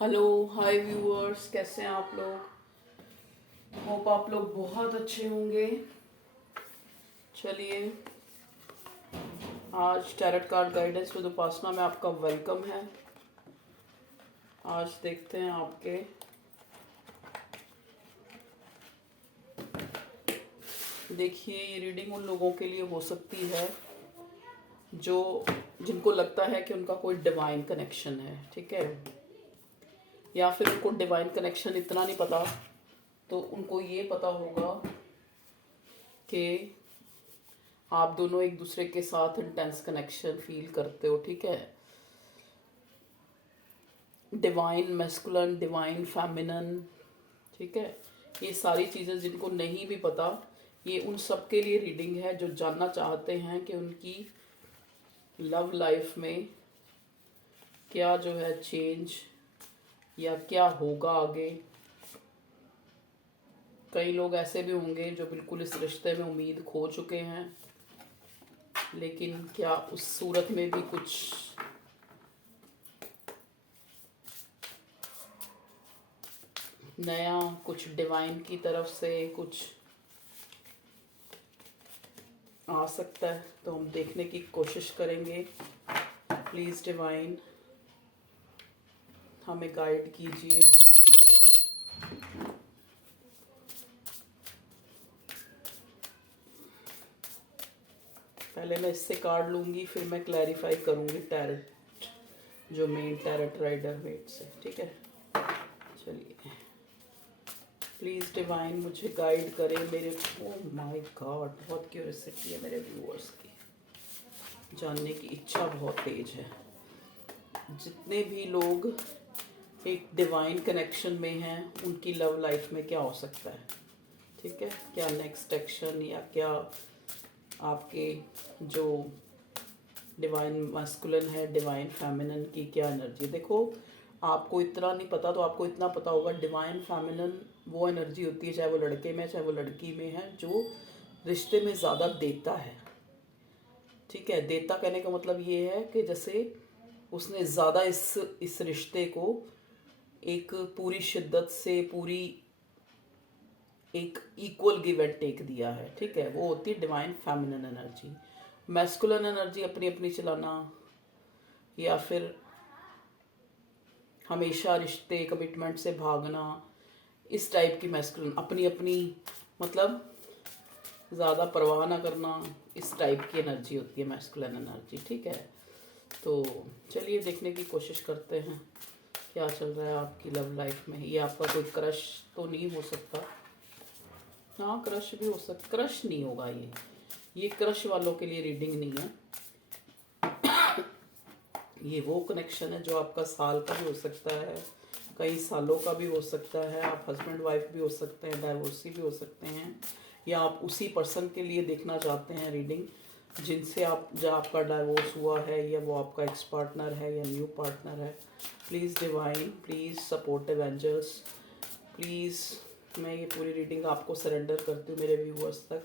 Hello hi viewers, कैसे हैं आप लोग। होप आप लोग बहुत अच्छे होंगे। चलिए, आज टैरेट कार्ड गाइडेंस विद उपासना में आपका वेलकम है। आज देखते हैं आपके देखिए, ये रीडिंग उन लोगों के लिए हो सकती है जो जिनको लगता है कि उनका कोई डिवाइन कनेक्शन है, ठीक है। या फिर उनको डिवाइन कनेक्शन इतना नहीं पता, तो उनको ये पता होगा कि आप दोनों एक दूसरे के साथ इंटेंस कनेक्शन फील करते हो, ठीक है। डिवाइन मैस्कुलिन, डिवाइन फेमिनन, ठीक है। ये सारी चीज़ें जिनको नहीं भी पता, ये उन सब के लिए रीडिंग है जो जानना चाहते हैं कि उनकी लव लाइफ में क्या जो है चेंज या क्या होगा आगे। कई लोग ऐसे भी होंगे जो बिल्कुल इस रिश्ते में उम्मीद खो चुके हैं, लेकिन क्या उस सूरत में भी कुछ नया, कुछ डिवाइन की तरफ से कुछ आ सकता है, तो हम देखने की कोशिश करेंगे। प्लीज़ डिवाइन हमें गाइड कीजिए। पहले मैं इससे कार्ड लूँगी, फिर मैं क्लैरिफाई करूँगी टैरेट, जो मेन टैरेट राइडर वेट से, ठीक है। चलिए, प्लीज़ डिवाइन मुझे गाइड करें मेरे। ओह माय गॉड, बहुत क्यूरियोसिटी है मेरे व्यूअर्स की, जानने की इच्छा बहुत तेज है। जितने भी लोग एक डिवाइन कनेक्शन में हैं, उनकी लव लाइफ में क्या हो सकता है, ठीक है। क्या नेक्स्ट एक्शन या क्या आपके जो डिवाइन मस्कुलिन है, डिवाइन फेमिनिन की क्या एनर्जी। देखो, आपको इतना नहीं पता तो आपको इतना पता होगा, डिवाइन फेमिनिन वो एनर्जी होती है, चाहे वो लड़के में चाहे वो लड़की में है, जो रिश्ते में ज़्यादा देता है, ठीक है। देता कहने का मतलब ये है कि जैसे उसने ज़्यादा इस रिश्ते को एक पूरी शिद्दत से, पूरी एक इक्वल गिव एंड टेक दिया है, ठीक है। वो होती है divine feminine energy. Masculine energy अपनी अपनी चलाना, या फिर हमेशा रिश्ते कमिटमेंट से भागना, इस टाइप की मैस्कुलिन अपनी अपनी, मतलब ज़्यादा परवाह ना करना, इस टाइप की एनर्जी होती है मैस्कुलिन एनर्जी, ठीक है। तो चलिए देखने की कोशिश करते हैं क्या चल रहा है आपकी लव लाइफ में। ये आपका कोई क्रश तो नहीं हो सकता। हाँ, क्रश भी हो सकता, क्रश नहीं होगा ये क्रश वालों के लिए रीडिंग नहीं है। ये वो कनेक्शन है जो आपका साल का भी हो सकता है, कई सालों का भी हो सकता है। आप हस्बैंड वाइफ भी हो सकते हैं, डाइवोर्सी भी हो सकते हैं, या आप उसी पर्सन के लिए देखना चाहते हैं रीडिंग जिनसे आप, जो आपका डाइवोर्स हुआ है, या वो आपका एक्स पार्टनर है या न्यू पार्टनर है। Please divine, please supportive angels, please मैं ये पूरी रीडिंग आपको सरेंडर करती हूँ मेरे व्यूअर्स तक,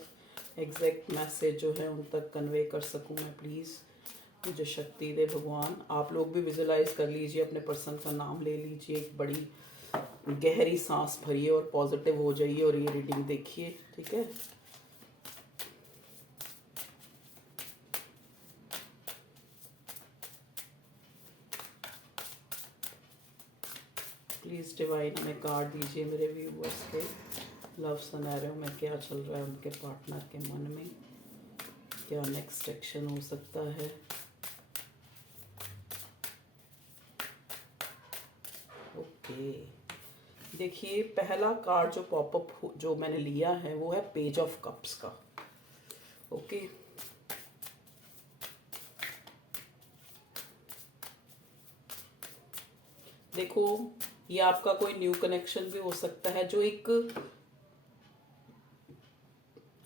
एग्जैक्ट मैसेज जो है उन तक कन्वे कर सकूँ मैं। प्लीज़ मुझे शक्ति दे भगवान। आप लोग भी विजुलाइज कर लीजिए, अपने पर्सन का नाम ले लीजिए, एक बड़ी गहरी सांस भरिए और पॉजिटिव हो जाइए और ये रीडिंग देखिए, ठीक है। प्लीज़ डिवाइन हमें कार्ड दीजिए मेरे व्यूवर्स के लव सिनेरियो में क्या चल रहा है उनके पार्टनर के मन में, क्या नेक्स्ट एक्शन हो सकता है। ओके, देखिए, पहला कार्ड जो पॉपअप जो मैंने लिया है वो है पेज ऑफ कप्स का। ओके, देखो, ये आपका कोई न्यू कनेक्शन भी हो सकता है जो एक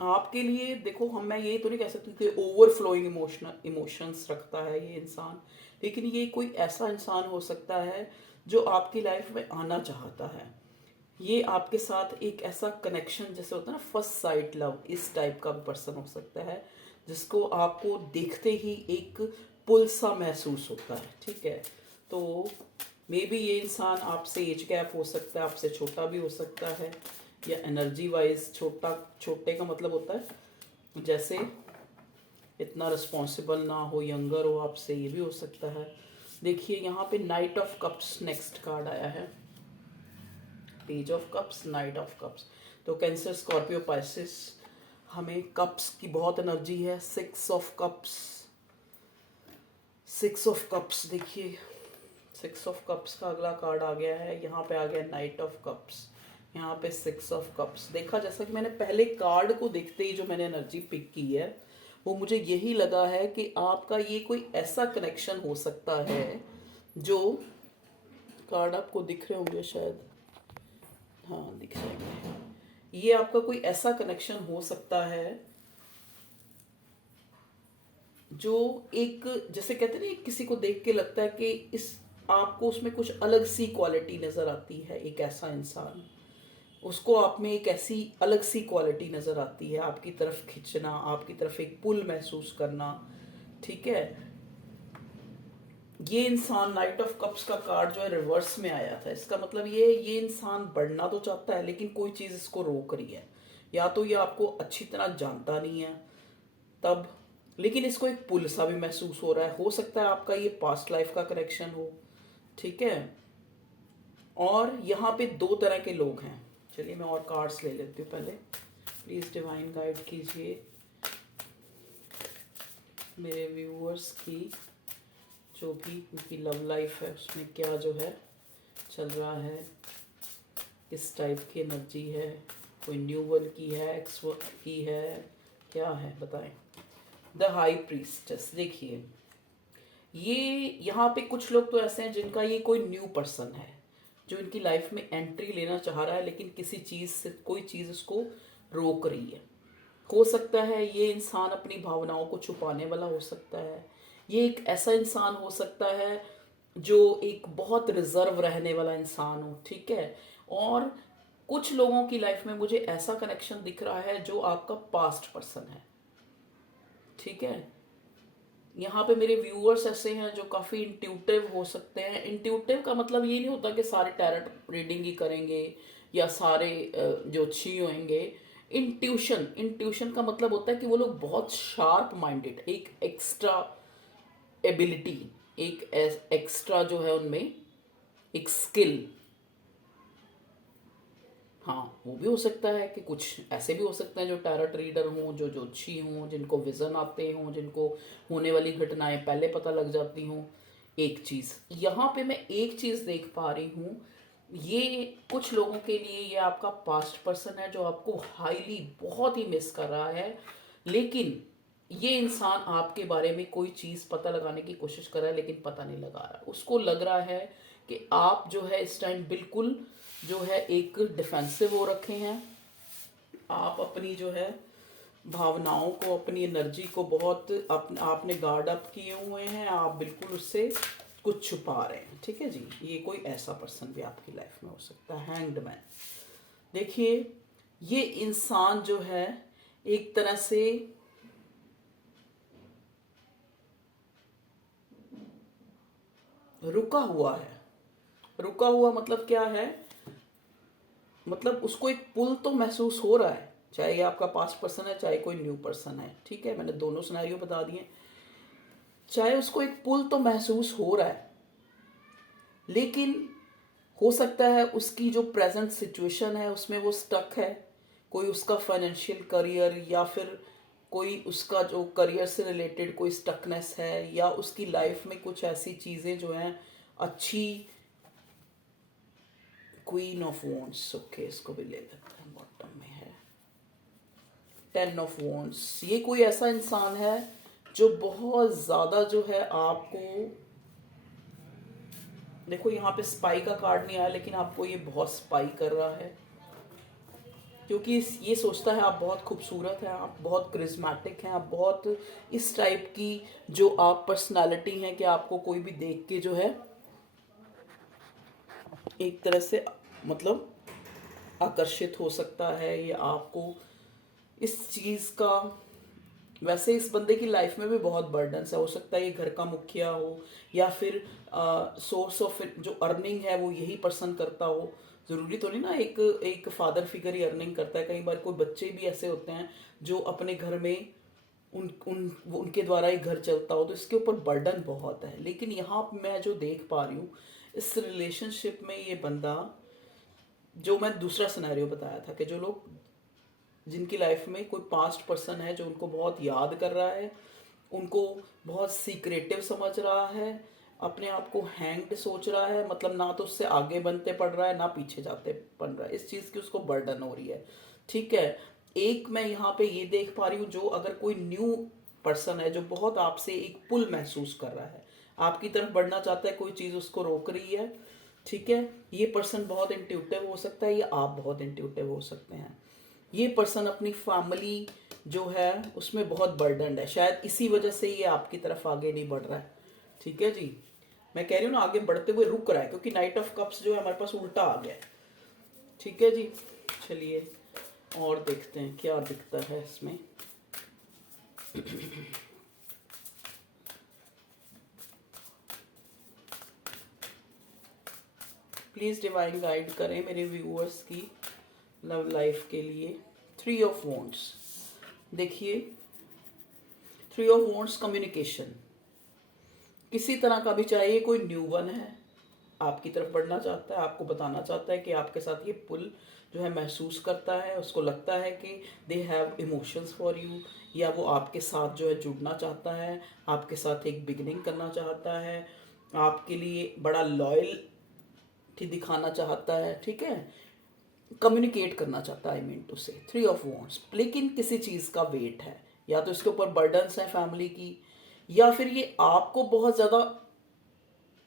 आपके लिए, देखो, हम, मैं ये तो नहीं कह सकती कि ओवरफ्लोइंग इमोशंस रखता है ये इंसान, लेकिन ये कोई ऐसा इंसान हो सकता है जो आपकी लाइफ में आना चाहता है। ये आपके साथ एक ऐसा कनेक्शन जैसे होता है ना, फर्स्ट साइट लव, इस टाइप का पर्सन हो सकता है जिसको आपको देखते ही एक पुल सा महसूस होता है, ठीक है। तो मे बी ये इंसान आपसे एज गैप हो सकता है, आपसे छोटा भी हो सकता है, या एनर्जी वाइज छोटा, छोटे का मतलब होता है जैसे इतना रिस्पॉन्सिबल ना हो, यंगर हो आपसे, ये भी हो सकता है। देखिए यहाँ पे night of cups next card आया है, page of cups, night of cups. तो कैंसर, स्कॉर्पियो, पाइसिस, हमें कप्स की बहुत एनर्जी है। Six of cups, six of cups, देखिए सिक्स ऑफ कप्स का अगला कार्ड आ गया है, यहाँ पे आ गया नाइट ऑफ कप्स, यहाँ पे सिक्स ऑफ कप्स। देखा, जैसा कि मैंने पहले कार्ड को देखते ही जो मैंने एनर्जी पिक की है, वो मुझे यही लगा है कि आपका ये कोई ऐसा कनेक्शन हो सकता है, जो कार्ड आपको दिख रहे होंगे शायद, हाँ दिख जाएंगे, ये आपका कोई ऐसा कनेक्शन हो सकता है जो एक, जैसे कहते हैं ना, किसी को देख के लगता है कि इस आपको उसमें कुछ अलग सी क्वालिटी नज़र आती है। एक ऐसा इंसान, उसको आप में एक ऐसी अलग सी क्वालिटी नज़र आती है, आपकी तरफ खींचना, आपकी तरफ एक पुल महसूस करना, ठीक है। ये इंसान, नाइट ऑफ कप्स का कार्ड जो है रिवर्स में आया था, इसका मतलब ये इंसान बढ़ना तो चाहता है लेकिन कोई चीज़ इसको रोक रही है। या तो ये आपको अच्छी तरह जानता नहीं है तब, लेकिन इसको एक पुल सा भी महसूस हो रहा है। हो सकता है आपका ये पास्ट लाइफ का कनेक्शन हो, ठीक है। और यहाँ पे दो तरह के लोग हैं। चलिए मैं और कार्ड्स ले लेती हूँ पहले। प्लीज़ डिवाइन गाइड कीजिए मेरे व्यूअर्स की, जो भी उनकी लव लाइफ है उसमें क्या जो है चल रहा है, किस टाइप की एनर्जी है, कोई न्यू वर्ल्ड की है, एक्स वर्ल्ड की है, क्या है बताएं। द हाई प्रीस्टेस, देखिए ये यहाँ पे कुछ लोग तो ऐसे हैं जिनका ये कोई न्यू पर्सन है, जो इनकी लाइफ में एंट्री लेना चाह रहा है, लेकिन किसी चीज़ से कोई चीज़ उसको रोक रही है। हो सकता है ये इंसान अपनी भावनाओं को छुपाने वाला हो सकता है। ये एक ऐसा इंसान हो सकता है जो एक बहुत रिजर्व रहने वाला इंसान हो, ठीक है। और कुछ लोगों की लाइफ में मुझे ऐसा कनेक्शन दिख रहा है जो आपका पास्ट पर्सन है, ठीक है। यहाँ पे मेरे व्यूअर्स ऐसे हैं जो काफ़ी इंट्यूटिव हो सकते हैं। इंट्यूटिव का मतलब ये नहीं होता कि सारे टैरट रीडिंग ही करेंगे या सारे जो अच्छी होंगे। इंट्यूशन, इंट्यूशन का मतलब होता है कि वो लोग बहुत शार्प माइंडेड, एक एक्स्ट्रा एबिलिटी, एक एक्स्ट्रा जो है उनमें एक स्किल। हाँ, वो भी हो सकता है कि कुछ ऐसे भी हो सकते हैं जो टैरट रीडर हों, जो ज्योतिषी हों, जिनको विज़न आते हों, जिनको होने वाली घटनाएं पहले पता लग जाती हों। एक चीज़ यहाँ पे मैं एक चीज़ देख पा रही हूँ, ये कुछ लोगों के लिए ये आपका पास्ट पर्सन है जो आपको हाईली बहुत ही मिस कर रहा है। लेकिन ये इंसान आपके बारे में कोई चीज़ पता लगाने की कोशिश कर रहा है लेकिन पता नहीं लगा रहा। उसको लग रहा है कि आप जो है इस टाइम बिल्कुल जो है एक डिफेंसिव हो रखे हैं। आप अपनी जो है भावनाओं को, अपनी एनर्जी को बहुत आपने गार्ड अप किए हुए हैं, आप बिल्कुल उससे कुछ छुपा रहे हैं, ठीक है जी। ये कोई ऐसा पर्सन भी आपकी लाइफ में हो सकता है। हैंग्ड मैन, देखिए ये इंसान जो है एक तरह से रुका हुआ है। रुका हुआ मतलब क्या है, मतलब उसको एक पुल तो महसूस हो रहा है, चाहे ये आपका पास्ट पर्सन है चाहे कोई न्यू पर्सन है, ठीक है। मैंने दोनों सिनेरियो बता दिए। चाहे उसको एक पुल तो महसूस हो रहा है, लेकिन हो सकता है उसकी जो प्रेजेंट सिचुएशन है उसमें वो स्टक है। कोई उसका फाइनेंशियल करियर या फिर कोई उसका जो करियर से रिलेटेड कोई स्टकनेस है, या उसकी लाइफ में कुछ ऐसी चीज़ें जो हैं अच्छी। क्वीन ऑफ वॉन्ड्स, ओके इसको भी ले लेते हैं, बॉटम में है टेन ऑफ वॉन्ड्स। ये कोई ऐसा इंसान है जो बहुत ज़्यादा जो है आपको, देखो यहाँ पे स्पाई का कार्ड नहीं आया लेकिन आपको ये बहुत स्पाई कर रहा है, क्योंकि ये सोचता है आप बहुत खूबसूरत हैं, आप बहुत क्रिस्मेटिक हैं, आप बहुत इस टाइप की जो आप पर्सनालिटी हैं कि आपको कोई भी देख के जो है एक तरह से मतलब आकर्षित हो सकता है, या आपको इस चीज़ का वैसे इस बंदे की लाइफ में भी बहुत बर्डन्स है, हो सकता है ये घर का मुखिया हो, या फिर सोर्स ऑफ जो अर्निंग है वो यही पर्सन करता हो। ज़रूरी तो नहीं ना एक एक फादर फिगर ही अर्निंग करता है, कई बार कोई बच्चे भी ऐसे होते हैं जो अपने घर में उनके द्वारा ही घर चलता हो, तो इसके ऊपर बर्डन बहुत है। लेकिन यहाँ पे मैं जो देख पा रही हूँ इस रिलेशनशिप में, ये बंदा, जो मैं दूसरा सिनेरियो बताया था कि जो लोग जिनकी लाइफ में कोई पास्ट पर्सन है जो उनको बहुत याद कर रहा है, उनको बहुत सीक्रेटिव समझ रहा है, अपने आप को हैंग्ड सोच रहा है, मतलब ना तो उससे आगे बनते पड़ रहा है ना पीछे जाते बन रहा है, इस चीज़ की उसको बर्डन हो रही है। ठीक है, एक मैं यहाँ पे ये देख पा रही हूँ, जो अगर कोई न्यू पर्सन है जो बहुत आपसे एक पुल महसूस कर रहा है, आपकी तरफ बढ़ना चाहता है, कोई चीज़ उसको रोक रही है। ठीक है, ये पर्सन बहुत इंट्यूटिव हो सकता है या आप बहुत इंट्यूटिव हो सकते हैं। ये पर्सन अपनी फैमिली जो है उसमें बहुत बर्डनड है, शायद इसी वजह से ये आपकी तरफ आगे नहीं बढ़ रहा है। ठीक है जी, मैं कह रही हूँ ना आगे बढ़ते हुए रुक रहा है, क्योंकि नाइट ऑफ कप्स जो है हमारे पास उल्टा आ गया है। ठीक है जी, चलिए और देखते हैं क्या दिखता है इसमें। प्लीज़ डिवाइन गाइड करें मेरे व्यूअर्स की लव लाइफ के लिए। 3 ऑफ वॉन्ड्स, देखिए 3 ऑफ वॉन्ड्स कम्युनिकेशन, किसी तरह का भी चाहिए, कोई न्यू वन है, आपकी तरफ बढ़ना चाहता है, आपको बताना चाहता है कि आपके साथ ये पुल जो है महसूस करता है, उसको लगता है कि they have emotions for you, या वो आपके साथ जो है जुड़ना चाहता है, आपके साथ एक बिगनिंग करना चाहता है, आपके लिए बड़ा लॉयल्टी दिखाना चाहता है। ठीक है, कम्युनिकेट करना चाहता है, आई मीन टू से 3 ऑफ वॉन्ड्स। लेकिन किसी चीज़ का वेट है, या तो इसके ऊपर बर्डन्स हैं फैमिली की, या फिर ये आपको बहुत ज़्यादा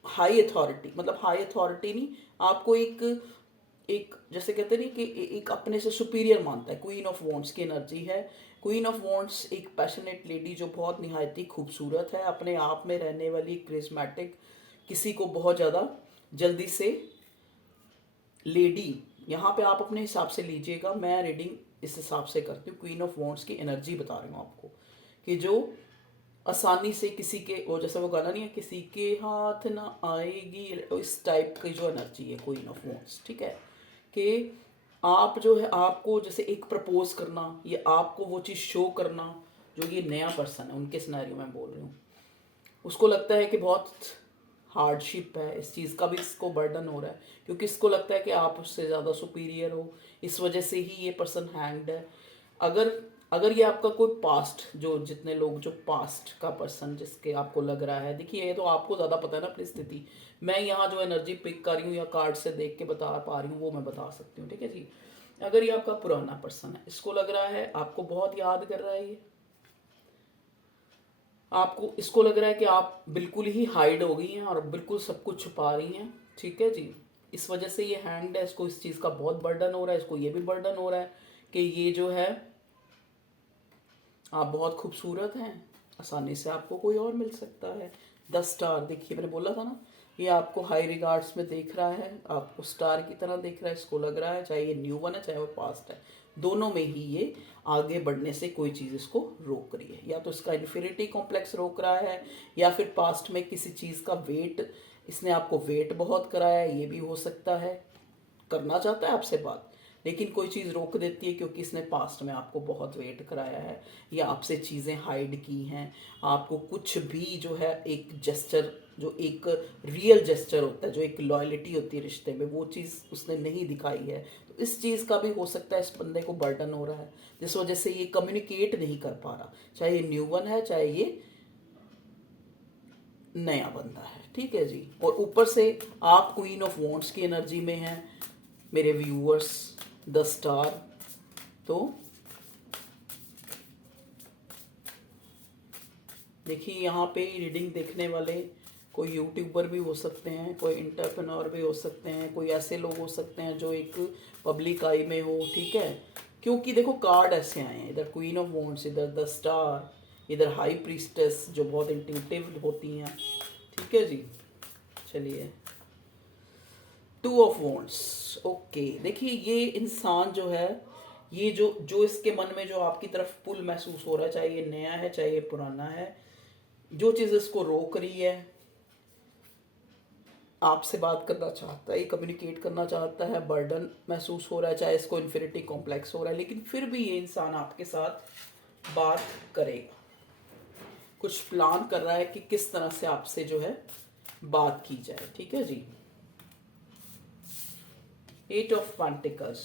हाई अथॉरिटी, मतलब हाई अथॉरिटी नहीं, आपको एक एक जैसे कहते नहीं कि एक अपने से सुपीरियर मानता है। क्वीन ऑफ वॉन्ड्स की एनर्जी है। क्वीन ऑफ वॉन्ड्स एक पैशनेट लेडी जो बहुत निहायत ही खूबसूरत है, अपने आप में रहने वाली, क्रिस्मेटिक, किसी को बहुत ज़्यादा जल्दी से लेडी। यहाँ पे आप अपने हिसाब से लीजिएगा, मैं रीडिंग इस हिसाब से करती हूँ। क्वीन ऑफ वॉन्ड्स की एनर्जी बता रही हूँ आपको कि जो आसानी से किसी के, वो जैसा वो गाना नहीं है, किसी के हाथ ना आएगी, इस टाइप की जो एनर्जी है क्वीन ऑफ वॉन्ड्स। ठीक है, कि आप जो है, आपको जैसे एक प्रपोज करना, ये आपको वो चीज़ शो करना, जो ये नया पर्सन है उनके सिनेरियो में बोल रही हूँ, उसको लगता है कि बहुत हार्डशिप है, इस चीज़ का भी इसको बर्डन हो रहा है, क्योंकि इसको लगता है कि आप उससे ज़्यादा सुपीरियर हो, इस वजह से ही ये पर्सन हैंग्ड है। अगर अगर ये आपका कोई पास्ट, जो जितने लोग जो पास्ट का पर्सन जिसके आपको लग रहा है, देखिए ये तो आपको ज़्यादा पता है ना अपनी स्थिति, मैं यहाँ जो एनर्जी पिक कर रही हूँ या कार्ड से देख के बता पा रही हूँ वो मैं बता सकती हूँ। ठीक है जी, अगर ये आपका पुराना पर्सन है, इसको लग रहा है आपको बहुत याद कर रहा है, ये आपको, इसको लग रहा है कि आप बिल्कुल ही हाइड हो गई हैं और बिल्कुल सब कुछ छुपा रही हैं। ठीक है जी, इस वजह से ये हैंग्ड है, इसको इस चीज़ का बहुत बर्डन हो रहा है, इसको ये भी बर्डन हो रहा है कि ये जो है आप बहुत खूबसूरत हैं, आसानी से आपको कोई और मिल सकता है। 10 स्टार, देखिए मैंने बोला था ना, ये आपको हाई रिगार्ड्स में देख रहा है, आपको स्टार की तरह देख रहा है, इसको लग रहा है चाहे ये न्यू वन है चाहे वो पास्ट है, दोनों में ही ये आगे बढ़ने से कोई चीज़ इसको रोक रही है। या तो इसका इन्फिनिटी कॉम्प्लेक्स रोक रहा है, या फिर पास्ट में किसी चीज़ का वेट, इसने आपको वेट बहुत कराया है, ये भी हो सकता है। करना चाहता है आपसे बात, लेकिन कोई चीज़ रोक देती है, क्योंकि इसने पास्ट में आपको बहुत वेट कराया है, या आपसे चीज़ें हाइड की हैं, आपको कुछ भी जो है एक जेस्चर, जो एक रियल जेस्चर होता है, जो एक लॉयल्टी होती है रिश्ते में, वो चीज़ उसने नहीं दिखाई है। तो इस चीज़ का भी हो सकता है इस बंदे को बर्डन हो रहा है, जिस वजह से ये कम्युनिकेट नहीं कर पा रहा, चाहे ये न्यू वन है चाहे ये नया बंदा है। ठीक है जी, और ऊपर से आप क्वीन ऑफ वॉन्ड्स की एनर्जी में हैं मेरे व्यूअर्स, 10 स्टार। तो देखिए यहाँ पे रीडिंग देखने वाले कोई यूट्यूबर भी हो सकते हैं, कोई इंटरप्रेन्योर भी हो सकते हैं, कोई ऐसे लोग हो सकते हैं जो एक पब्लिक आई में हो। ठीक है, क्योंकि देखो कार्ड ऐसे आए हैं, इधर क्वीन ऑफ वॉन्ड्स, इधर 10 स्टार, इधर हाई प्रीस्टेस जो बहुत इंट्यूटिव होती हैं। ठीक है जी, चलिए 2 ऑफ वॉन्ड्स। ओके, देखिए ये इंसान जो है ये जो जो इसके मन में जो आपकी तरफ पुल महसूस हो रहा है, चाहे ये नया है चाहे ये पुराना है, जो चीज़ इसको रोक रही है, आपसे बात करना चाहता है, ये कम्युनिकेट करना चाहता है, बर्डन महसूस हो रहा है, चाहे इसको इन्फिनिटी कॉम्प्लेक्स हो रहा है, लेकिन फिर भी ये इंसान आपके साथ बात करेगा, कुछ प्लान कर रहा है कि किस तरह से आपसे जो है बात की जाए। ठीक है जी। 8 ऑफ पेंटिकल्स,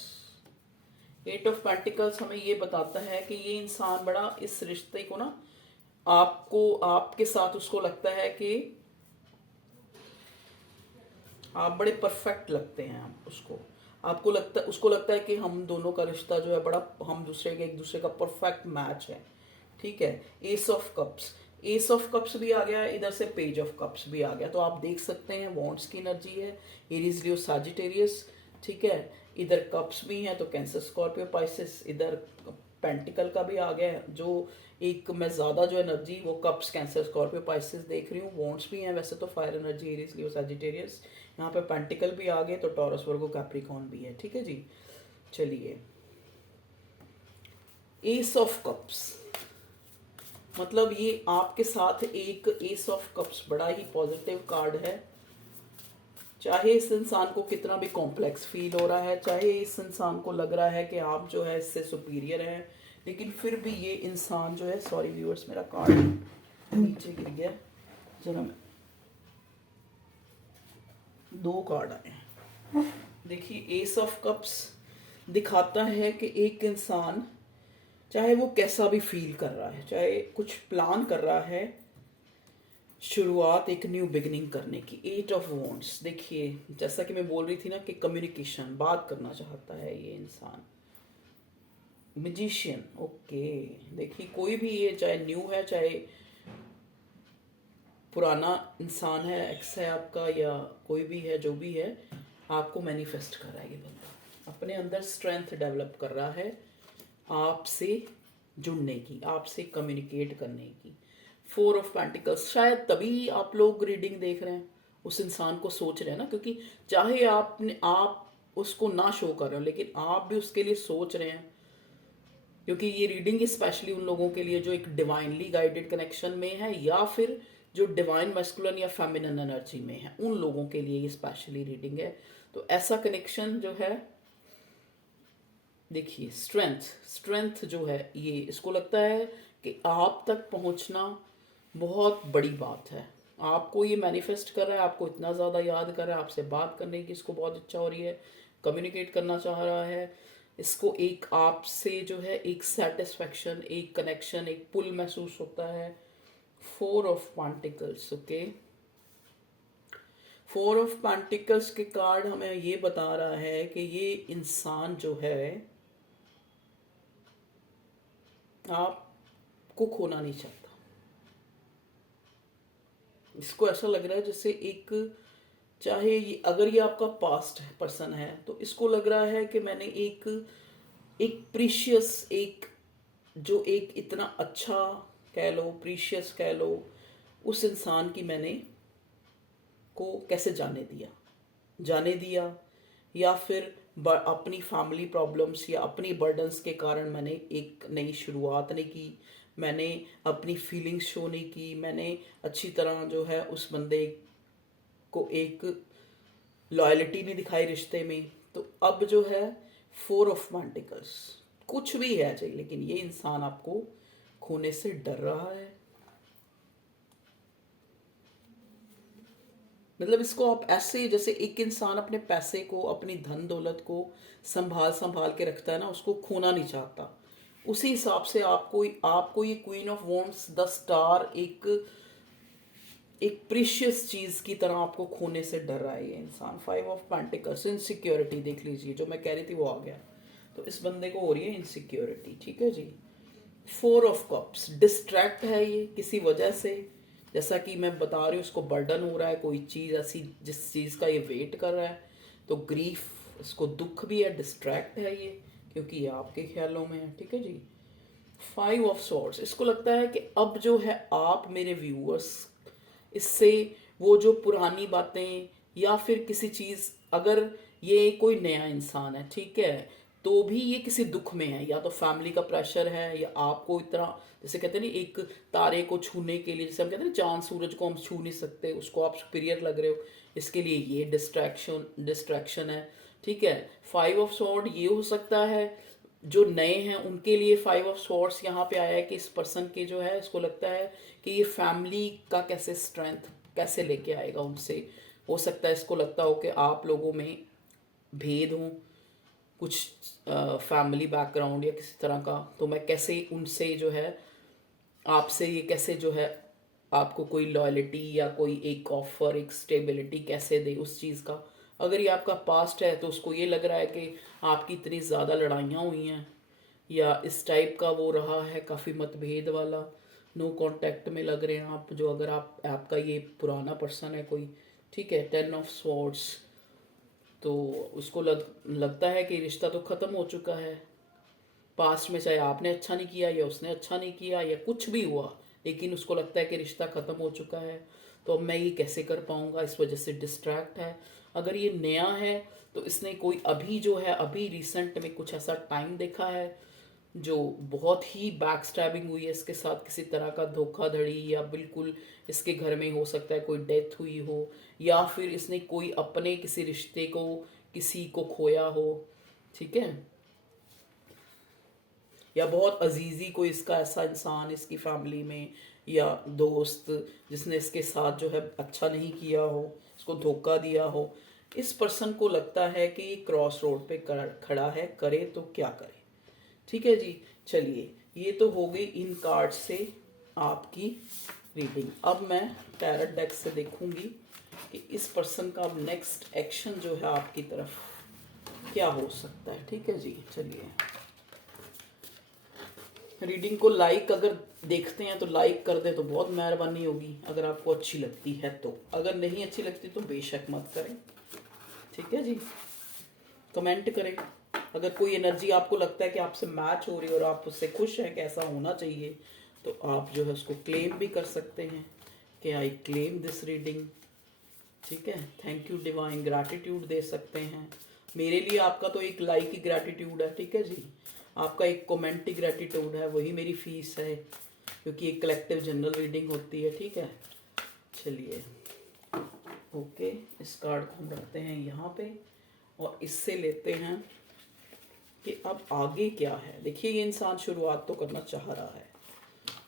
8 ऑफ पेंटिकल्स हमें ये बताता है कि ये इंसान बड़ा इस रिश्ते को ना, आपको आपके साथ उसको लगता है कि आप बड़े परफेक्ट लगते हैं आप उसको, आपको लगता उसको लगता है कि हम दोनों का रिश्ता जो है बड़ा, हम दूसरे के एक दूसरे का परफेक्ट मैच है। ठीक है। S of cups, S of cups भी आ गया, इधर से पेज ऑफ कप्स भी आ गया, तो आप देख सकते हैं वॉन्ड्स की एनर्जी है, एरीज लियो सजिटेरियस। ठीक है। इधर कप्स भी हैं तो कैंसर स्कॉर्पियो पाइसेस, इधर पेंटिकल का भी आ गया है, जो एक मैं ज़्यादा जो एनर्जी वो कप्स कैंसर स्कॉर्पियो पाइसेस देख रही हूँ। वॉन्ड्स भी हैं वैसे तो, fire energy Aries Leo Sagittarius, यहाँ पे पेंटिकल भी आ गए, तो टॉरस वर्गो कैप्रिकॉर्न भी है। ठीक है जी। चलिए, एस ऑफ कप्स मतलब ये आपके साथ एक एस ऑफ कप्स बड़ा ही पॉजिटिव कार्ड है। चाहे इस इंसान को कितना भी कॉम्प्लेक्स फील हो रहा है, चाहे इस इंसान को लग रहा है कि आप जो है इससे सुपीरियर हैं, लेकिन फिर भी ये इंसान जो है, सॉरी व्यूअर्स मेरा कार्ड नीचे गिर गया, जरा मैं, 2 कार्ड आए हैं। देखिए, एस ऑफ कप्स दिखाता है कि एक इंसान चाहे वो कैसा भी फील कर रहा है, चाहे कुछ प्लान कर रहा है, शुरुआत एक न्यू बिगिनिंग करने की। 8 ऑफ वॉन्ड्स, देखिए जैसा कि मैं बोल रही थी ना कि कम्युनिकेशन, बात करना चाहता है ये इंसान। मैजिशियन, ओके, देखिए कोई भी ये चाहे न्यू है चाहे पुराना इंसान है, एक्स है आपका या कोई भी है, जो भी है, आपको मैनिफेस्ट कर रहा है ये बंदा, अपने अंदर स्ट्रेंथ डेवलप कर रहा है आपसे जुड़ने की, आपसे कम्युनिकेट करने की। 4 ऑफ पेंटिकल्स, शायद तभी आप लोग रीडिंग देख रहे हैं, उस इंसान को सोच रहे हैं ना, क्योंकि चाहे आप उसको ना शो कर रहे हो, लेकिन आप भी उसके लिए सोच रहे हैं, क्योंकि ये रीडिंग स्पेशली उन लोगों के लिए जो एक डिवाइनली गाइडेड कनेक्शन में है, या फिर जो डिवाइन मैस्कुलिन या फेमिनिन एनर्जी में है, उन लोगों के लिए ये स्पेशली रीडिंग है। तो ऐसा कनेक्शन जो है, देखिए स्ट्रेंथ, स्ट्रेंथ जो है ये, इसको लगता है कि आप तक पहुंचना बहुत बड़ी बात है, आपको ये मैनिफेस्ट कर रहा है, आपको इतना ज़्यादा याद कर रहा है, आपसे बात करने की इसको बहुत इच्छा हो रही है, कम्युनिकेट करना चाह रहा है, इसको एक आपसे जो है एक सेटिस्फेक्शन, एक कनेक्शन, एक पुल महसूस होता है। 4 of pentacles, okay, 4 of pentacles के कार्ड हमें ये बता रहा है कि ये इंसान जो है आपको खोना नहीं चाहता, इसको ऐसा लग रहा है जैसे एक, चाहे ये अगर ये आपका पास्ट पर्सन है, तो इसको लग रहा है कि मैंने एक एक प्रीशियस, एक जो एक इतना अच्छा कह लो, प्रीशियस कह लो, उस इंसान की मैंने को कैसे जाने दिया, या फिर अपनी फैमिली प्रॉब्लम्स या अपनी बर्डन्स के कारण मैंने एक नई शुरुआत नहीं की, मैंने अपनी फीलिंग्स शो नहीं की, मैंने अच्छी तरह जो है उस बंदे को एक लॉयल्टी नहीं दिखाई रिश्ते में। तो अब जो है 4 ऑफ पेंटिकल्स, कुछ भी है चाहिए, लेकिन ये इंसान आपको खोने से डर रहा है, मतलब इसको आप ऐसे, जैसे एक इंसान अपने पैसे को, अपनी धन दौलत को संभाल संभाल के रखता है ना, उसको खोना नहीं चाहता, उसी हिसाब से आपको ये queen of wands, the star, एक प्रीशियस चीज की तरह आपको खोने से डर रहा है ये इंसान। 5 ऑफ पेंटिकल्स, इनसिक्योरिटी, देख लीजिए जो मैं कह रही थी वो आ गया, तो इस बंदे को हो रही है इनसिक्योरिटी। ठीक है जी। 4 ऑफ कप्स, डिस्ट्रैक्ट है ये किसी वजह से, जैसा कि मैं बता रही हूँ, उसको बर्डन हो रहा है कोई चीज़ ऐसी जिस चीज़ का ये वेट कर रहा है, तो ग्रीफ, इसको दुख भी है, डिस्ट्रैक्ट है ये, क्योंकि ये आपके ख्यालों में है। ठीक है जी। 5 ऑफ स्वॉर्ड्स, इसको लगता है कि अब जो है आप मेरे व्यूअर्स, इससे वो जो पुरानी बातें या फिर किसी चीज़, अगर ये कोई नया इंसान है, ठीक है, तो भी ये किसी दुख में है, या तो फैमिली का प्रेशर है, या आपको इतना, जैसे कहते हैं ना, एक तारे को छूने के लिए, जैसे हम कहते हैं ना चांद सूरज को हम छू नहीं सकते, उसको आप सुपीरियर लग रहे हो, इसके लिए ये डिस्ट्रैक्शन है। ठीक है। 5 ऑफ सॉर्ड ये हो सकता है, जो नए हैं उनके लिए 5 ऑफ सॉर्ड्स यहाँ पे आया है कि इस पर्सन के जो है, इसको लगता है कि ये फैमिली का कैसे स्ट्रेंथ कैसे लेके आएगा उनसे। हो सकता है इसको लगता हो कि आप लोगों में भेद हो, कुछ फैमिली बैकग्राउंड या किसी तरह का, तो मैं कैसे उनसे जो है, आपसे ये कैसे जो है, आपको कोई लॉयल्टी या कोई एक ऑफर, एक स्टेबिलिटी कैसे दे उस चीज़ का। अगर ये आपका पास्ट है तो उसको ये लग रहा है कि आपकी इतनी ज़्यादा लड़ाइयाँ हुई हैं, या इस टाइप का वो रहा है, काफ़ी मतभेद वाला, नो कांटेक्ट में लग रहे हैं आप, जो अगर आपका ये पुराना पर्सन है कोई। ठीक है। 10 ऑफ स्वॉर्ड्स, तो उसको लगता है कि रिश्ता तो ख़त्म हो चुका है पास्ट में, चाहे आपने अच्छा नहीं किया या उसने अच्छा नहीं किया या कुछ भी हुआ, लेकिन उसको लगता है कि रिश्ता ख़त्म हो चुका है, तो अब मैं ये कैसे कर पाऊँगा, इस वजह से डिस्ट्रैक्ट है। अगर ये नया है तो इसने कोई अभी जो है, अभी रिसेंट में कुछ ऐसा टाइम देखा है जो बहुत ही बैक स्टैबिंग हुई है इसके साथ, किसी तरह का धोखाधड़ी, या बिल्कुल इसके घर में हो सकता है कोई डेथ हुई हो, या फिर इसने कोई अपने किसी रिश्ते को, किसी को खोया हो। ठीक है। या बहुत अजीजी कोई इसका ऐसा इंसान इसकी फैमिली में, या दोस्त, जिसने इसके साथ जो है अच्छा नहीं किया हो, इसको धोखा दिया हो। इस पर्सन को लगता है कि ये क्रॉस रोड पे खड़ा है, करे तो क्या करे। ठीक है जी। चलिए, ये तो हो गई इन कार्ड से आपकी रीडिंग। अब मैं टैरट डेक से देखूंगी कि इस पर्सन का अब नेक्स्ट एक्शन जो है आपकी तरफ क्या हो सकता है। ठीक है जी। चलिए, रीडिंग को लाइक अगर देखते हैं तो लाइक कर दें तो बहुत मेहरबानी होगी, अगर आपको अच्छी लगती है तो। अगर नहीं अच्छी लगती तो बेशक मत करें। ठीक है जी। कमेंट करें। अगर कोई एनर्जी आपको लगता है कि आपसे मैच हो रही है और आप उससे खुश हैं कि ऐसा होना चाहिए, तो आप जो है उसको क्लेम भी कर सकते हैं कि आई क्लेम दिस रीडिंग। ठीक है। थैंक यू डिवाइन, ग्रैटिट्यूड दे सकते हैं। मेरे लिए आपका तो एक लाइक ही ग्रैटिट्यूड है। ठीक है जी। आपका एक कमेंट ही ग्रैटिट्यूड है, वही मेरी फीस है, क्योंकि एक कलेक्टिव जनरल रीडिंग होती है। ठीक है। चलिए, ओके, इस कार्ड को हम रखते हैं यहाँ पे और इससे लेते हैं कि अब आगे क्या है। देखिए, ये इंसान शुरुआत तो करना चाह रहा है,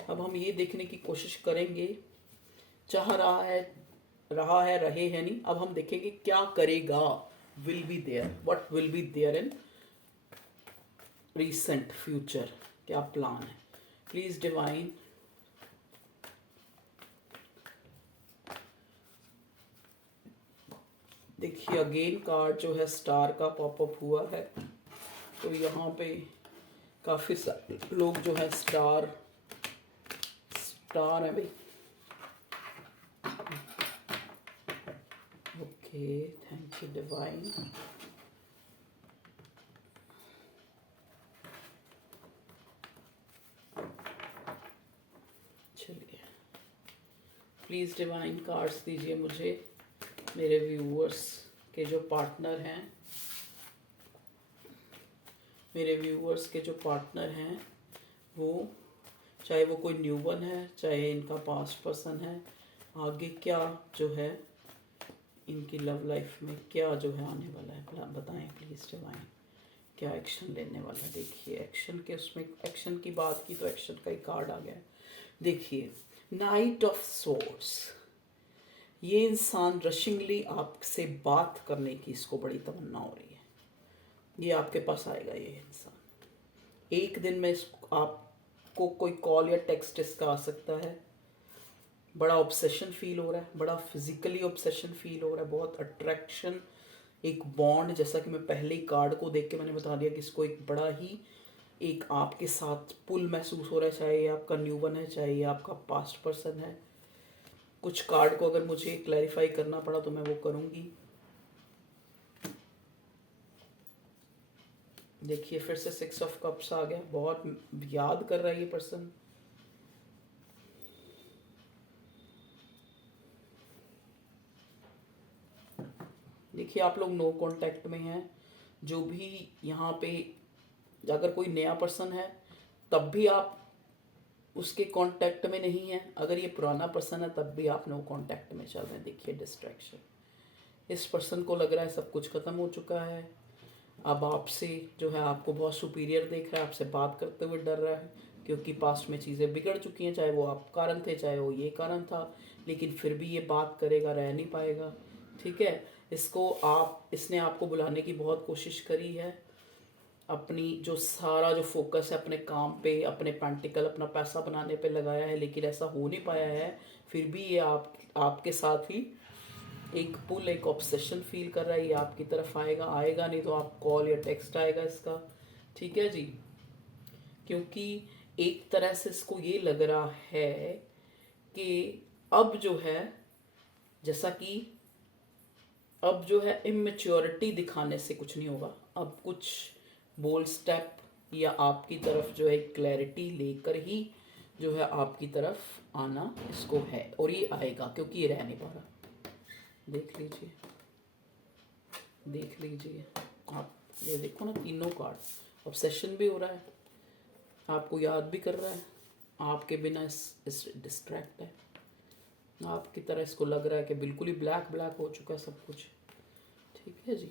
अब हम ये देखने की कोशिश करेंगे, चाह रहा है रहे है नहीं, अब हम देखेंगे क्या करेगा। Will be there, what will be there in recent future, क्या प्लान है। प्लीज डिवाइन, देखिए अगेन कार्ड जो है स्टार का पॉपअप हुआ है, तो यहाँ पे काफ़ी सारे लोग जो है स्टार है भाई। Okay, thank you divine. चलिए, प्लीज़ डिवाइन कार्ड्स दीजिए मुझे, मेरे व्यूअर्स के जो पार्टनर हैं, वो, चाहे वो कोई न्यू वन है, चाहे इनका पास्ट पर्सन है, आगे क्या जो है इनकी लव लाइफ में क्या जो है आने वाला है, बताएं प्लीज़ डिवाइन, क्या एक्शन लेने वाला है। देखिए, एक्शन के उसमें एक्शन की बात की तो एक्शन का ही कार्ड आ गया। देखिए, नाइट ऑफ सोर्ड्स, ये इंसान रशिंगली आपसे बात करने की इसको बड़ी तमन्ना हो रही है, ये आपके पास आएगा। ये इंसान एक दिन में आपको कोई कॉल या टेक्स्ट इसका आ सकता है। बड़ा ऑब्सेशन फील हो रहा है, बड़ा फिजिकली ऑब्सेशन फील हो रहा है, बहुत अट्रैक्शन, एक बॉन्ड, जैसा कि मैं पहले ही कार्ड को देख के मैंने बता दिया कि इसको एक बड़ा ही एक आपके साथ पुल महसूस हो रहा है, चाहे ये आपका न्यू वन है, चाहे ये आपका पास्ट पर्सन है। कुछ कार्ड को अगर मुझे क्लैरिफाई करना पड़ा तो मैं वो करूँगी। देखिए, फिर से 6 ऑफ कप्स आ गया, बहुत याद कर रहा है ये पर्सन। देखिए, आप लोग नो कांटेक्ट में हैं, जो भी यहाँ पे अगर कोई नया पर्सन है तब भी आप उसके कांटेक्ट में नहीं है, अगर ये पुराना पर्सन है तब भी आप नो कांटेक्ट में चल रहे हैं। देखिए डिस्ट्रैक्शन, इस पर्सन को लग रहा है सब कुछ खत्म हो चुका है, अब आपसे जो है आपको बहुत सुपीरियर देख रहा है, आपसे बात करते हुए डर रहा है, क्योंकि पास्ट में चीज़ें बिगड़ चुकी हैं, चाहे वो आप कारण थे चाहे वो ये कारण था, लेकिन फिर भी ये बात करेगा, रह नहीं पाएगा। ठीक है, इसने आपको बुलाने की बहुत कोशिश करी है, अपनी जो सारा जो फोकस है अपने काम पे, अपने प्रैक्टिकल अपना पैसा बनाने पे लगाया है, लेकिन ऐसा हो नहीं पाया है। फिर भी ये आपके साथ ही एक पुल, एक ऑब्सेशन फील कर रहा है, ये आपकी तरफ आएगा नहीं तो आप कॉल या टेक्स्ट आएगा इसका। ठीक है जी, क्योंकि एक तरह से इसको ये लग रहा है कि अब जो है, जैसा कि अब जो है इमेच्योरिटी दिखाने से कुछ नहीं होगा, अब कुछ बोल्ड स्टेप या आपकी तरफ जो है क्लैरिटी लेकर ही जो है आपकी तरफ आना इसको है, और ये आएगा क्योंकि ये रह नहीं पा रहा। देख लीजिए, देख लीजिए आप, ये देखो ना तीनों कार्ड, ऑब्सेशन भी हो रहा है, आपको याद भी कर रहा है, आपके बिना इस डिस्ट्रैक्ट है, आपकी तरह इसको लग रहा है कि बिल्कुल ही ब्लैक ब्लैक हो चुका है सब कुछ। ठीक है जी,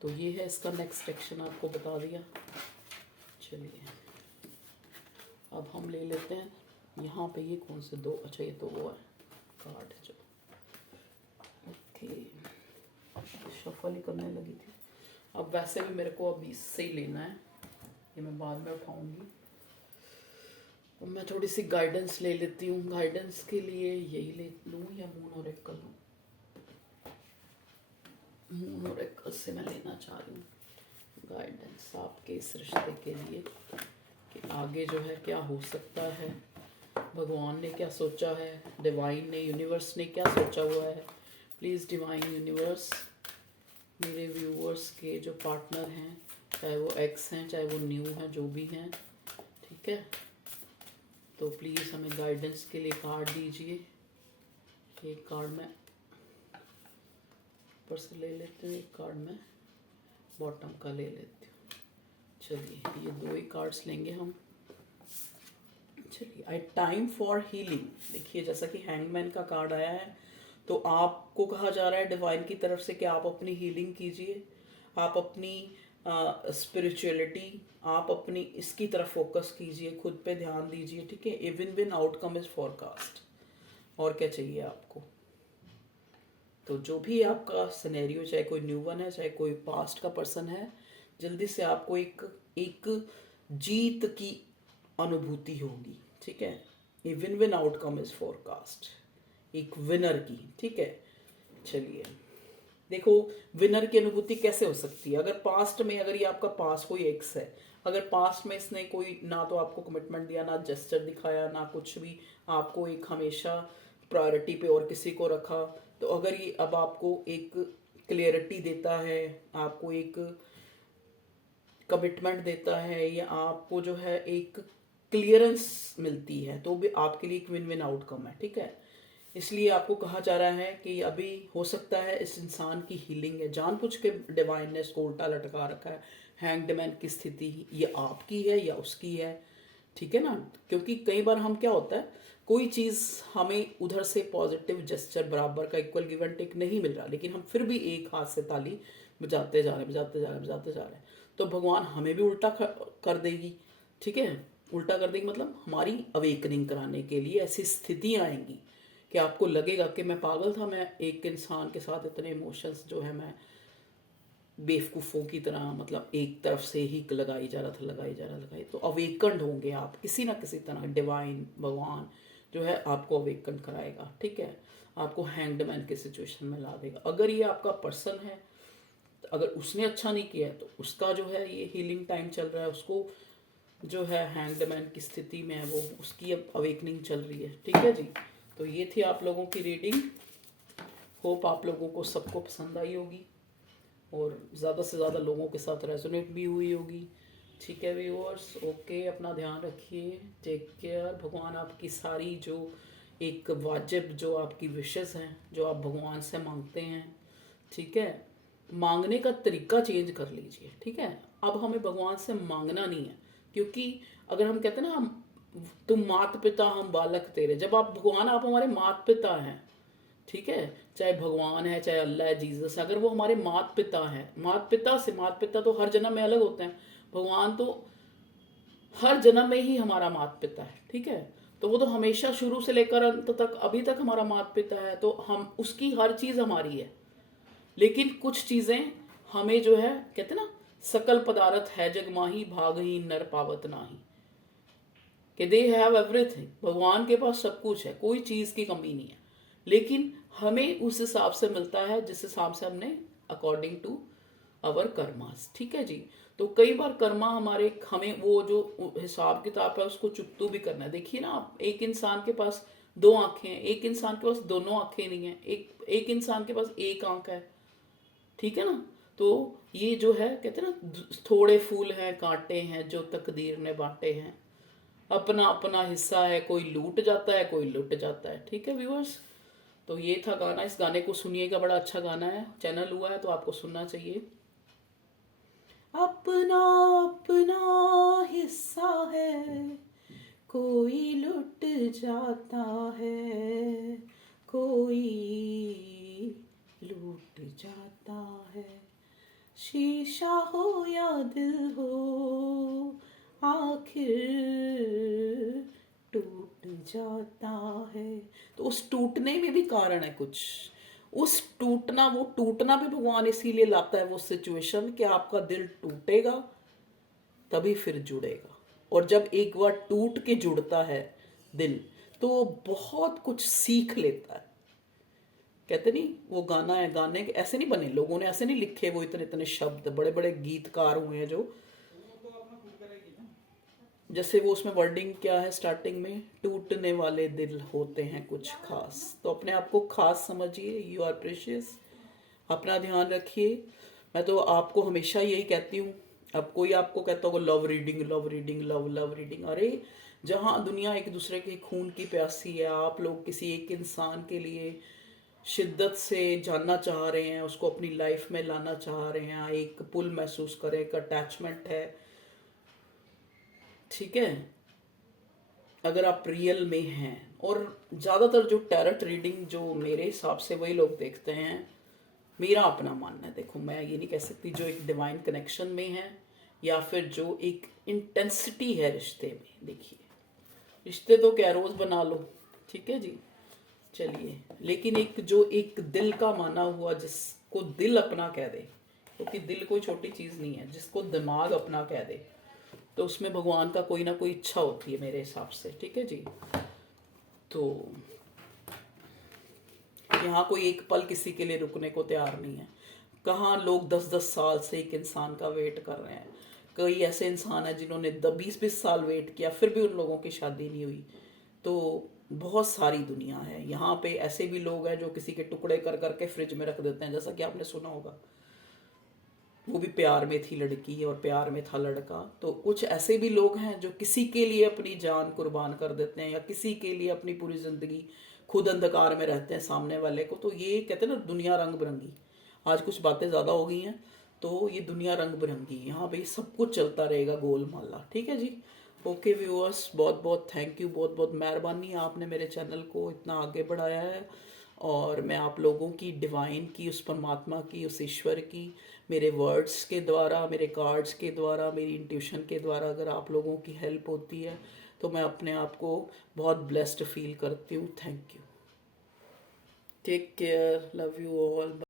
तो ये है इसका नेक्स्ट एक्शन, आपको बता दिया। चलिए अब हम ले लेते हैं यहाँ पे, ये कौन से दो, अच्छा ये तो वो है कार्ड है जो, ओके शफल ही करने लगी थी। अब वैसे भी मेरे को अभी इससे ही लेना है, ये मैं बाद में उठाऊंगी, तो मैं थोड़ी सी गाइडेंस ले लेती हूँ। गाइडेंस के लिए यही ले लूँ या मून और एक लूँ, मून और एक से मैं लेना चाह रही हूँ गाइडेंस आपके इस रिश्ते के लिए कि आगे जो है क्या हो सकता है, भगवान ने क्या सोचा है, डिवाइन ने, यूनिवर्स ने क्या सोचा हुआ है। प्लीज़ डिवाइन यूनिवर्स, मेरे व्यूअर्स के जो पार्टनर हैं, चाहे वो एक्स हैं चाहे वो न्यू हैं, जो भी हैं, ठीक है, तो प्लीज़ हमें गाइडेंस के लिए कार्ड दीजिए। एक कार्ड मैं ऊपर से ले लेती हूँ, एक कार्ड मैं बॉटम का ले लेती हूँ। चलिए ये दो ही कार्ड्स लेंगे हम। चलिए, आई टाइम फॉर हीलिंग, देखिए जैसा कि हैंगमैन का कार्ड आया है, तो आपको कहा जा रहा है डिवाइन की तरफ से कि आप अपनी हीलिंग कीजिए, आप अपनी स्पिरिचुअलिटी, आप अपनी इसकी तरफ फोकस कीजिए, खुद पे ध्यान दीजिए। ठीक है, a win win outcome is forecast. और क्या चाहिए आपको, तो जो भी आपका सिनेरियो, चाहे कोई न्यू वन है चाहे कोई पास्ट का पर्सन है, जल्दी से आपको एक जीत की अनुभूति होगी। ठीक है, ये win win outcome is forecast, एक विनर की। ठीक है, चलिए देखो विनर की अनुभूति कैसे हो सकती है, अगर पास्ट में, अगर ये आपका पास्ट कोई एक्स है, अगर पास्ट में इसने कोई ना तो आपको कमिटमेंट दिया, ना जेस्चर दिखाया, ना कुछ भी, आपको एक हमेशा प्रायोरिटी पे और किसी को रखा, तो अगर ये अब आपको एक क्लियरिटी देता है, आपको एक कमिटमेंट देता है, या आपको जो है एक क्लियरेंस मिलती है, तो भी आपके लिए एक विन विन आउटकम है। ठीक है, इसलिए आपको कहा जा रहा है कि अभी हो सकता है इस इंसान की हीलिंग है, जानबूझ के डिवाइन ने इसको उल्टा लटका रखा है। हैंग्ड मैन की स्थिति ये आपकी है या उसकी है, ठीक है ना, क्योंकि कई बार हम क्या होता है, कोई चीज़ हमें उधर से पॉजिटिव जेस्चर बराबर का इक्वल गिव एंड टेक नहीं मिल रहा, लेकिन हम फिर भी एक हाथ से ताली बजाते जा रहे हैं, बजाते जा रहे हैं, बजाते जा रहे हैं, तो भगवान हमें भी उल्टा कर देगी। ठीक है, उल्टा कर देगी मतलब हमारी अवेकनिंग कराने के लिए ऐसी स्थितियाँ आएंगी कि आपको लगेगा कि मैं पागल था, मैं एक इंसान के साथ इतने इमोशंस जो है मैं बेवकूफ़ों की तरह, मतलब एक तरफ से ही लगाई जा रहा था, लगाई जा रहा, लगाई, तो अवेकंड होंगे आप किसी ना किसी तरह, डिवाइन भगवान जो है आपको अवेकन कराएगा। ठीक है, आपको हैंगडमैन की सिचुएशन में ला देगा। अगर ये आपका पर्सन है, अगर उसने अच्छा नहीं किया है तो उसका जो है ये हीलिंग टाइम चल रहा है, उसको जो है हैंगडमैन की स्थिति में है वो, उसकी अब अवेकनिंग चल रही है। ठीक है जी, तो ये थी आप लोगों की रीडिंग, होप आप लोगों को सबको पसंद आई होगी और ज़्यादा से ज़्यादा लोगों के साथ रेजोनेट भी हुई होगी। ठीक है व्यूअर्स, ओके, अपना ध्यान रखिए, टेक केयर। भगवान आपकी सारी जो वाजिब जो आपकी विशेस हैं, जो आप भगवान से मांगते हैं, ठीक है, मांगने का तरीका चेंज कर लीजिए, ठीक है। अब हमें भगवान से मांगना नहीं है, क्योंकि अगर हम कहते हैं ना, हम तुम मात पिता हम बालक तेरे, जब आप भगवान, आप हमारे मात पिता हैं, ठीक है। चाहे भगवान है, चाहे अल्लाह है, जीसस है, अगर वो हमारे मात पिता हैं, मात पिता तो हर जन्म में अलग होते हैं, भगवान तो हर जन्म में ही हमारा माता पिता है, ठीक है। तो वो तो हमेशा शुरू से लेकर अंत तक अभी तक हमारा माता पिता है, तो हम उसकी हर चीज़ हमारी है। लेकिन कुछ चीज़ें हमें जो है, कहते ना, सकल पदार्थ है जग माही भागही नर पावत नाही, कि दे हैव एवरीथिंग, भगवान के पास सब कुछ है, कोई चीज़ की कमी नहीं है। लेकिन हमें उस हिसाब से मिलता है जिस हिसाब से हमने, अकॉर्डिंग टू अवर कर्मास, ठीक है जी। तो कई बार कर्मा हमारे, हमें वो जो हिसाब किताब है उसको चुकतू भी करना है। देखिए ना आप, एक इंसान के पास दो आंखें हैं, एक इंसान के पास दोनों आंखें नहीं है, एक इंसान के पास एक आंख है, ठीक है ना। तो ये जो है, कहते हैं ना, थोड़े फूल हैं कांटे हैं जो तकदीर ने बांटे हैं, अपना अपना हिस्सा है, कोई लूट जाता है कोई लुट जाता है, ठीक है व्यूअर्स। तो ये था गाना, इस गाने को सुनिएगा, बड़ा अच्छा गाना है, चैनल हुआ है तो आपको सुनना चाहिए। अपना अपना हिस्सा है, कोई लुट जाता है, कोई लूट जाता है, शीशा हो या दिल हो, आखिर टूट जाता है। तो उस टूटने में भी कारण है कुछ, उस टूटना, वो टूटना भी भगवान इसीलिए लाता है वो सिचुएशन, कि आपका दिल टूटेगा तभी फिर जुड़ेगा। और जब एक बार टूट के जुड़ता है दिल, तो वो बहुत कुछ सीख लेता है। कहते नहीं, वो गाना है, गाने ऐसे नहीं बने, लोगों ने ऐसे नहीं लिखे, वो इतने इतने शब्द, बड़े बड़े गीतकार हुए हैं जो, जैसे वो उसमें वर्डिंग क्या है स्टार्टिंग में, टूटने वाले दिल होते हैं कुछ खास। तो अपने आप को खास समझिए, यू आर प्रेशियस, अपना ध्यान रखिए। मैं तो आपको हमेशा यही कहती हूँ। अब कोई आपको कहता होगा love reading love reading love love reading, अरे जहाँ दुनिया एक दूसरे के खून की प्यासी है, आप लोग किसी एक इंसान के लिए शिद्दत से जानना चाह रहे हैं, उसको अपनी लाइफ में लाना चाह रहे हैं, एक पुल महसूस करें, एक अटैचमेंट है, ठीक है। अगर आप रियल में हैं, और ज़्यादातर जो टैरट रीडिंग जो मेरे हिसाब से वही लोग देखते हैं, मेरा अपना मानना है, देखो मैं ये नहीं कह सकती, जो एक डिवाइन कनेक्शन में है या फिर जो एक इंटेंसिटी है रिश्ते में। देखिए, रिश्ते तो क्या रोज़ बना लो, ठीक है जी, चलिए। लेकिन एक जो एक दिल का माना हुआ, जिसको दिल अपना कह दे, क्योंकि दिल कोई छोटी चीज़ नहीं है, जिसको दिमाग अपना कह दे, तो उसमें भगवान का कोई ना कोई इच्छा होती है मेरे हिसाब से, ठीक है जी। तो यहाँ कोई एक पल किसी के लिए रुकने को तैयार नहीं है। कहाँ लोग 10-10 साल से एक इंसान का वेट कर रहे हैं, कई ऐसे इंसान हैं जिन्होंने 20-20 साल वेट किया, फिर भी उन लोगों की शादी नहीं हुई। तो बहुत सारी दुनिया है यहाँ पे, ऐसे भी लोग हैं जो किसी के टुकड़े कर करके फ्रिज में रख देते हैं, जैसा कि आपने सुना होगा, वो भी प्यार में थी लड़की और प्यार में था लड़का। तो कुछ ऐसे भी लोग हैं जो किसी के लिए अपनी जान कुर्बान कर देते हैं, या किसी के लिए अपनी पूरी ज़िंदगी खुद अंधकार में रहते हैं सामने वाले को। तो ये कहते हैं ना, दुनिया रंग बिरंगी। आज कुछ बातें ज़्यादा हो गई हैं, तो ये दुनिया रंग बिरंगी, यहाँ पे सब कुछ चलता रहेगा गोलमाला, ठीक है जी। ओके व्यूअर्स, बहुत बहुत थैंक यू, बहुत बहुत मेहरबानी, आपने मेरे चैनल को इतना आगे बढ़ाया है। और मैं आप लोगों की, डिवाइन की, उस परमात्मा की, उस ईश्वर की, मेरे वर्ड्स के द्वारा, मेरे कार्ड्स के द्वारा, मेरी इंट्यूशन के द्वारा अगर आप लोगों की हेल्प होती है, तो मैं अपने आप को बहुत ब्लेस्ड फील करती हूँ। Thank you, take care, love you all.